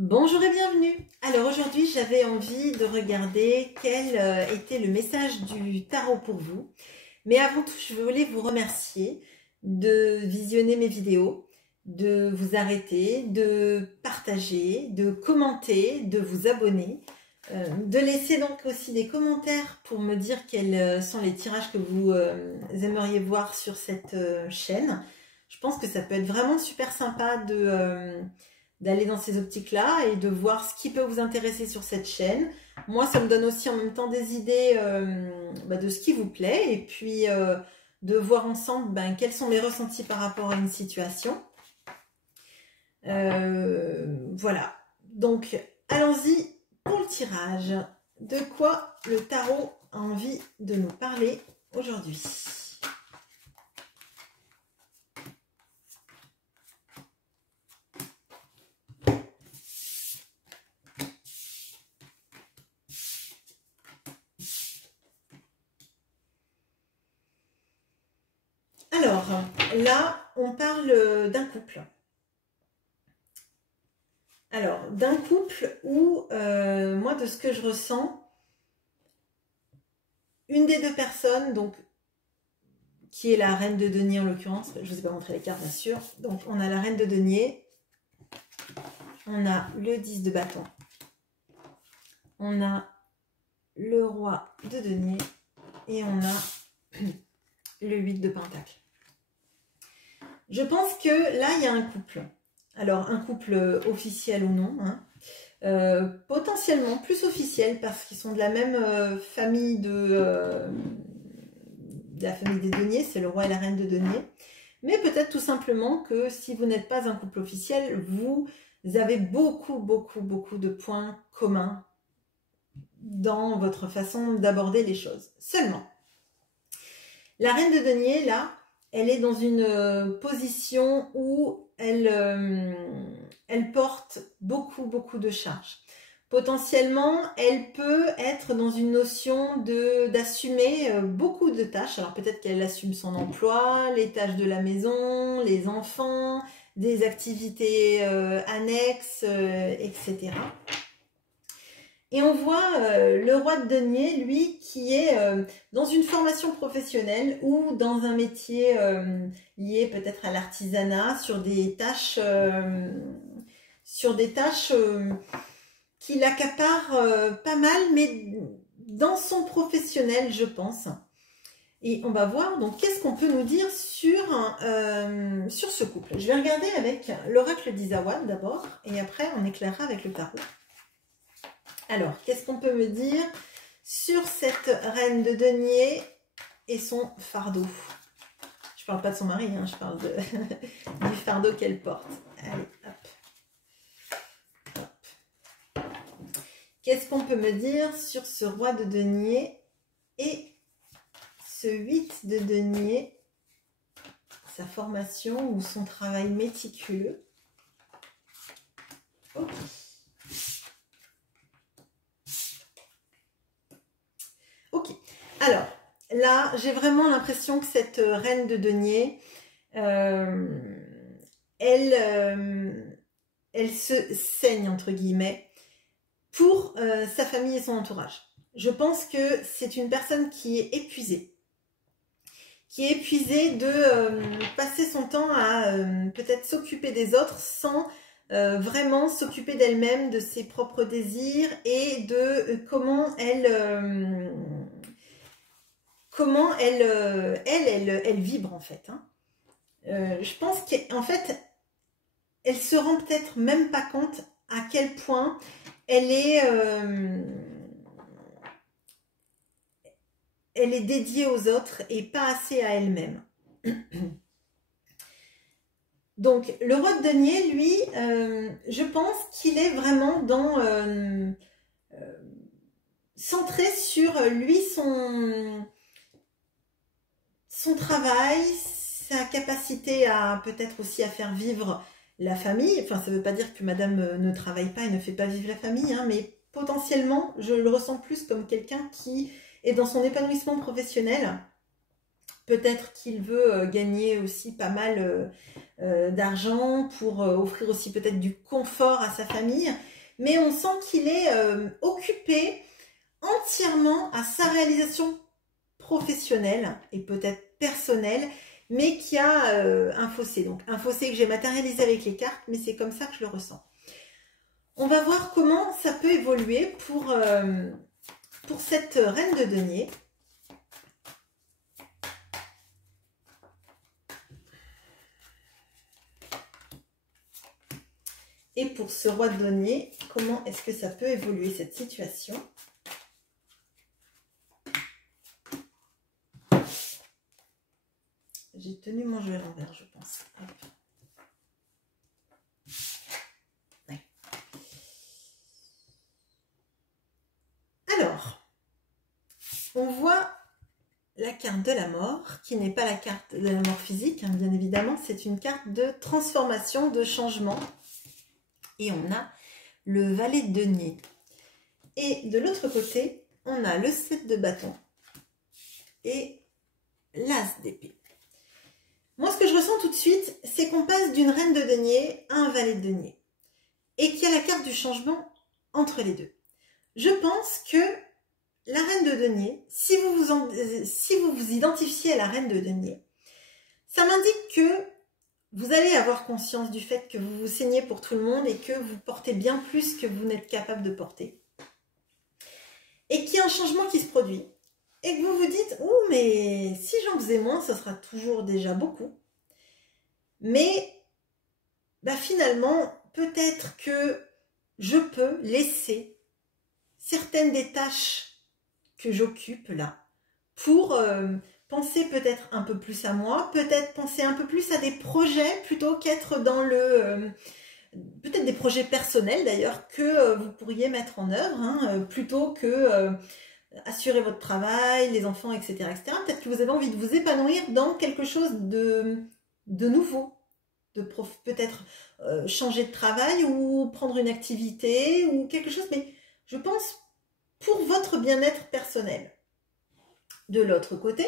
Bonjour et bienvenue. Alors aujourd'hui j'avais envie de regarder quel était le message du tarot pour vous. Mais avant tout je voulais vous remercier de visionner mes vidéos, de vous arrêter, de partager, de commenter, de vous abonner, de laisser donc aussi des commentaires pour me dire quels sont les tirages que vous aimeriez voir sur cette chaîne. Je pense que ça peut être vraiment super sympa d'aller dans ces optiques-là et de voir ce qui peut vous intéresser sur cette chaîne. Moi, ça me donne aussi en même temps des idées de ce qui vous plaît et puis de voir ensemble quels sont mes ressentis par rapport à une situation. Voilà. Donc, allons-y pour le tirage. De quoi le tarot a envie de nous parler aujourd'hui ? Alors, là, on parle d'un couple. Alors, d'un couple où, moi, de ce que je ressens, une des deux personnes, donc, qui est la reine de denier en l'occurrence, je ne vous ai pas montré les cartes, bien sûr. Donc, on a la reine de denier, on a le 10 de bâton, on a le roi de denier et on a le 8 de pentacle. Je pense que là, il y a un couple. Alors, un couple officiel ou non, hein. Potentiellement plus officiel parce qu'ils sont de la même famille de la famille des deniers, c'est le roi et la reine de denier. Mais peut-être tout simplement que si vous n'êtes pas un couple officiel, vous avez beaucoup de points communs dans votre façon d'aborder les choses. Seulement, la reine de denier, là, elle est dans une position où elle porte beaucoup de charges. Potentiellement, elle peut être dans une notion d'assumer beaucoup de tâches. Alors peut-être qu'elle assume son emploi, les tâches de la maison, les enfants, des activités annexes, etc. Et on voit le roi de denier, lui, qui est dans une formation professionnelle ou dans un métier lié peut-être à l'artisanat, sur des tâches qui l'accaparent pas mal, mais dans son professionnel, je pense. Et on va voir, donc, qu'est-ce qu'on peut nous dire sur ce couple. Je vais regarder avec l'oracle d'Isawan d'abord, et après, on éclairera avec le tarot. Alors, qu'est-ce qu'on peut me dire sur cette reine de denier et son fardeau? Je parle pas de son mari, hein, je parle du fardeau qu'elle porte. Allez, hop. Hop. Qu'est-ce qu'on peut me dire sur ce roi de denier et ce 8 de denier, sa formation ou son travail méticuleux? Ok. Ok, alors là j'ai vraiment l'impression que cette reine de denier, elle se saigne entre guillemets pour sa famille et son entourage. Je pense que c'est une personne qui est épuisée de passer son temps à peut-être s'occuper des autres sans vraiment s'occuper d'elle-même, de ses propres désirs et de comment elle vibre en fait. Hein. Je pense qu'en fait, elle se rend peut-être même pas compte à quel point elle est dédiée aux autres et pas assez à elle-même. Donc, le roi de denier, lui, je pense qu'il est vraiment centré sur lui, son travail, sa capacité à peut-être aussi à faire vivre la famille. Enfin, ça ne veut pas dire que madame ne travaille pas et ne fait pas vivre la famille, hein, mais potentiellement, je le ressens plus comme quelqu'un qui est dans son épanouissement professionnel Peut-être qu'il veut gagner aussi pas mal d'argent pour offrir aussi peut-être du confort à sa famille. Mais on sent qu'il est occupé entièrement à sa réalisation professionnelle et peut-être personnelle, mais qui a un fossé. Donc un fossé que j'ai matérialisé avec les cartes, mais c'est comme ça que je le ressens. On va voir comment ça peut évoluer pour cette reine de denier. Et pour ce roi de denier, comment est-ce que ça peut évoluer cette situation? J'ai tenu mon jeu à l'envers, je pense. Hop. Ouais. Alors, on voit la carte de la mort, qui n'est pas la carte de la mort physique, hein, bien évidemment, c'est une carte de transformation, de changement. Et on a le valet de denier. Et de l'autre côté, on a le 7 de bâton et l'as d'épée. Moi, ce que je ressens tout de suite, c'est qu'on passe d'une reine de denier à un valet de denier. Et qu'il y a la carte du changement entre les deux. Je pense que la reine de denier, si vous vous identifiez à la reine de denier, ça m'indique que vous allez avoir conscience du fait que vous vous saignez pour tout le monde et que vous portez bien plus que vous n'êtes capable de porter. Et qu'il y a un changement qui se produit. Et que vous vous dites, « Oh, mais si j'en faisais moins, ce sera toujours déjà beaucoup. » Mais bah, finalement, peut-être que je peux laisser certaines des tâches que j'occupe là pour penser peut-être un peu plus à moi, peut-être penser un peu plus à des projets plutôt qu'être dans le... peut-être des projets personnels d'ailleurs que vous pourriez mettre en œuvre, hein, plutôt que assurer votre travail, les enfants, etc. etc. Peut-être que vous avez envie de vous épanouir dans quelque chose de nouveau, peut-être changer de travail ou prendre une activité ou quelque chose, mais je pense pour votre bien-être personnel. De l'autre côté,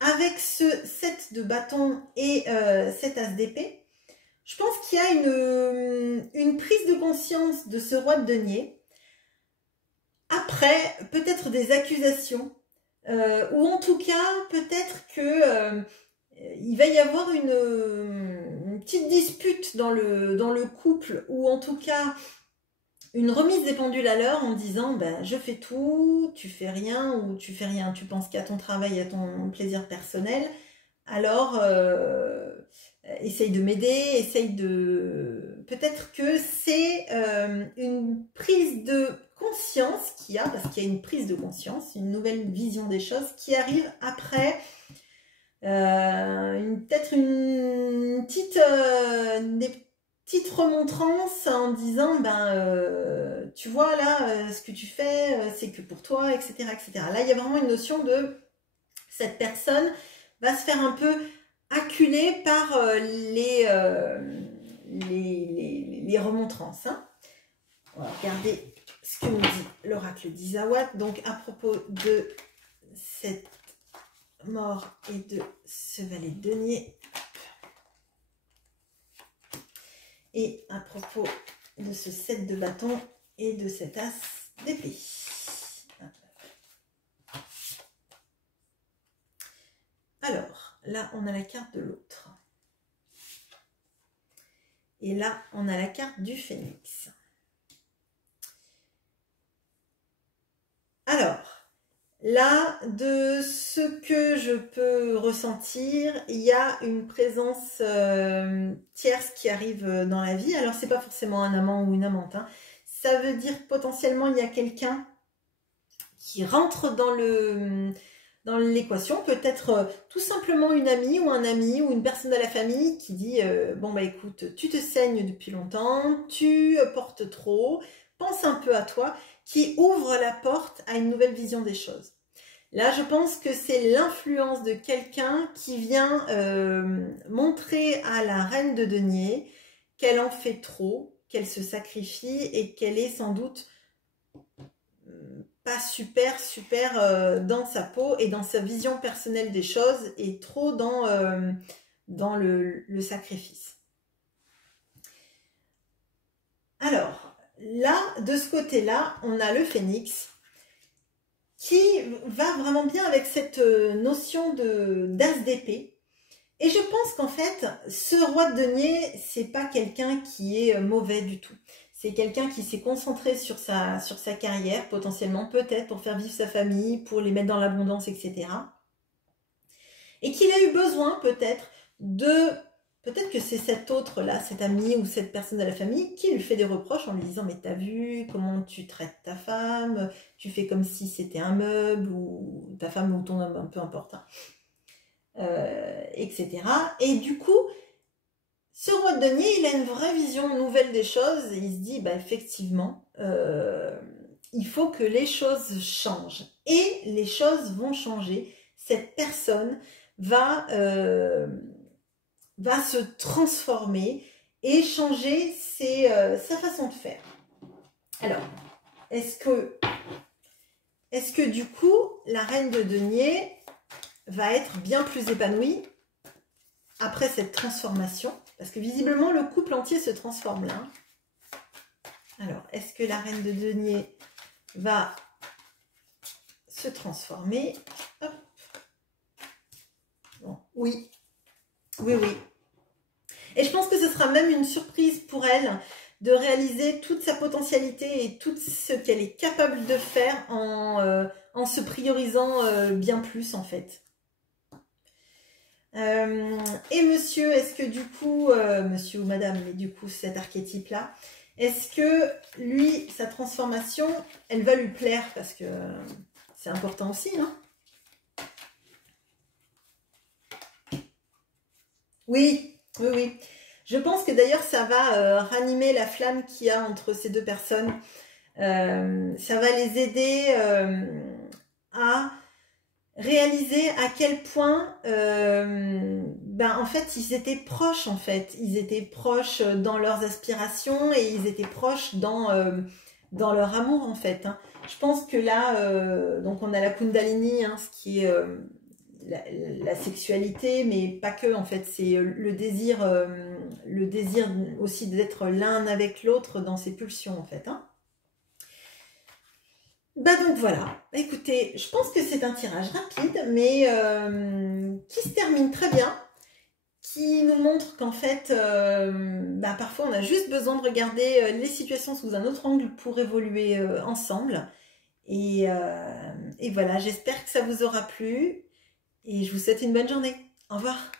avec ce 7 de bâton et cet as d'épée, je pense qu'il y a une prise de conscience de ce roi de denier. Après, peut-être des accusations, ou en tout cas, peut-être que il va y avoir une petite dispute dans le couple, ou en tout cas, une remise des pendules à l'heure en disant ben, je fais tout, tu fais rien, ou tu fais rien, tu penses qu'à ton travail, à ton plaisir personnel, alors essaye de m'aider, essaye de... Peut-être que c'est une prise de conscience qu'il y a, parce qu'il y a une prise de conscience, une nouvelle vision des choses qui arrive après peut-être des petites remontrances en disant ben tu vois là ce que tu fais c'est que pour toi, etc., etc. Là il y a vraiment une notion de cette personne va se faire un peu acculer par les remontrances, hein. On va regarder ce que nous dit l'oracle d'Isawat. Donc à propos de cette mort et de ce valet de denier. Et à propos de ce 7 de bâton et de cet as d'épée. Alors, là, on a la carte de l'autre. Et là, on a la carte du phénix. Alors, là, de ce que je peux ressentir, il y a une présence tierce qui arrive dans la vie. Alors, c'est pas forcément un amant ou une amante, hein. Ça veut dire potentiellement il y a quelqu'un qui rentre dans l'équation, peut-être tout simplement une amie ou un ami ou une personne de la famille qui dit bon bah écoute, tu te saignes depuis longtemps, tu portes trop, pense un peu à toi, qui ouvre la porte à une nouvelle vision des choses. Là, je pense que c'est l'influence de quelqu'un qui vient montrer à la reine de denier qu'elle en fait trop, qu'elle se sacrifie et qu'elle est sans doute pas super dans sa peau et dans sa vision personnelle des choses et trop dans le sacrifice. Alors, là, de ce côté-là, on a le phénix qui va vraiment bien avec cette notion d'as d'épée. Et je pense qu'en fait, ce roi de denier, c'est pas quelqu'un qui est mauvais du tout. C'est quelqu'un qui s'est concentré sur sa carrière, potentiellement, peut-être pour faire vivre sa famille, pour les mettre dans l'abondance, etc. Et qu'il a eu besoin, peut-être que c'est cet autre-là, cet ami ou cette personne de la famille, qui lui fait des reproches en lui disant « Mais t'as vu comment tu traites ta femme, tu fais comme si c'était un meuble, ou ta femme ou ton homme, peu importe. Hein. » etc. Et du coup, ce roi de denier, il a une vraie vision nouvelle des choses et il se dit, bah, effectivement, il faut que les choses changent. Et les choses vont changer. Cette personne va se transformer et changer sa façon de faire. Alors, est-ce que du coup, la reine de denier va être bien plus épanouie après cette transformation, parce que visiblement le couple entier se transforme là. Alors, est-ce que la reine de denier va se transformer? Hop. Bon, oui. Oui. Et je pense que ce sera même une surprise pour elle de réaliser toute sa potentialité et tout ce qu'elle est capable de faire en se priorisant bien plus en fait. Et monsieur, est-ce que du coup, monsieur ou madame, mais du coup cet archétype-là, est-ce que lui, sa transformation, elle va lui plaire? Parce que c'est important aussi, non? Oui. Je pense que d'ailleurs ça va ranimer la flamme qu'il y a entre ces deux personnes. Ça va les aider à réaliser à quel point en fait ils étaient proches ils étaient proches dans leurs aspirations et ils étaient proches dans leur amour en fait hein. Je pense que là donc on a la Kundalini hein, ce qui est la sexualité mais pas que en fait c'est le désir aussi d'être l'un avec l'autre dans ses pulsions en fait hein. Bah donc voilà, écoutez, je pense que c'est un tirage rapide, mais qui se termine très bien, qui nous montre qu'en fait, parfois on a juste besoin de regarder les situations sous un autre angle pour évoluer ensemble. Et voilà, j'espère que ça vous aura plu, et je vous souhaite une bonne journée. Au revoir.